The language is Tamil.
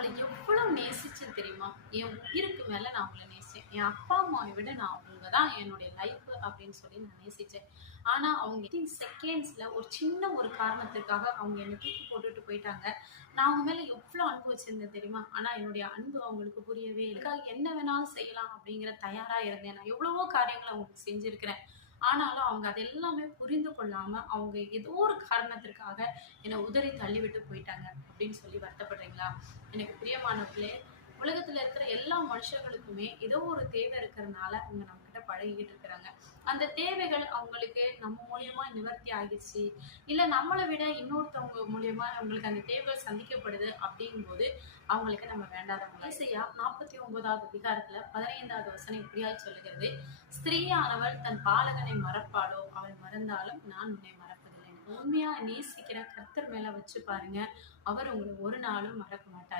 அவங்கள எவ்வளவு நேசிச்சேன் தெரியுமா? என் உயிருக்கு மேல நான் அவங்கள நேசிச்சேன். என் அப்பா, அம்மாவை விட நான் அவங்க தான் என்னுடைய லைஃப் அப்படின்னு சொல்லி நான் நேசிச்சேன். ஆனா, அவங்க வித்தின் செகண்ட்ஸ்ல ஒரு சின்ன ஒரு காரணத்துக்காக அவங்க என்ன தூக்கி போட்டுட்டு போயிட்டாங்க. நான் அவங்க மேல எவ்வளோ அன்பு வச்சிருந்தேன் தெரியுமா? ஆனா, என்னுடைய அன்பு அவங்களுக்கு புரியவே இல்ல. இதுக்காக என்ன வேணாலும் செய்யலாம் அப்படிங்கிற தயாரா இருந்தேன். நான் எவ்வளவோ காரியங்கள அவங்களுக்கு செஞ்சிருக்கிறேன். ஆனாலும் அவங்க அது எல்லாமே புரிந்து கொள்ளாம, அவங்க ஏதோ ஒரு காரணத்திற்காக என்ன உதறி தள்ளிவிட்டு போயிட்டாங்க அப்படின்னு சொல்லி வருத்தப்படுறீங்களா? எனக்கு பிரியமானவர்களே, உலகத்துல இருக்கிற எல்லா மனுஷர்களுக்குமே ஏதோ ஒரு தேவை இருக்கிறதுனால அவங்க நம்மகிட்ட பழகிக்கிட்டு இருக்கிறாங்க. அந்த தேவைகள் அவங்களுக்கு நம்ம மூலியமா நிவர்த்தி ஆகிடுச்சு, இல்ல நம்மளை விட இன்னொருத்தவங்க மூலியமா அவங்களுக்கு அந்த தேவைகள் சந்திக்கப்படுது அப்படிங்கும்போது அவங்களுக்கு நம்ம வேண்டாதவங்க. ஏசாயா 49வது அதிகாரத்துல 15வது வசனம் இப்படியாய் சொல்லுகிறது, ஸ்திரீயானவள் தன் பாலகனை மறப்பாளோ, அவள் மறந்தாலும் நான் உன்னை மறப்பதில்லை. உண்மையா நேசிக்கிற கர்த்தர் மேல வச்சு பாருங்க, அவர் உங்களை ஒரு நாளும் மறக்க மாட்டார்.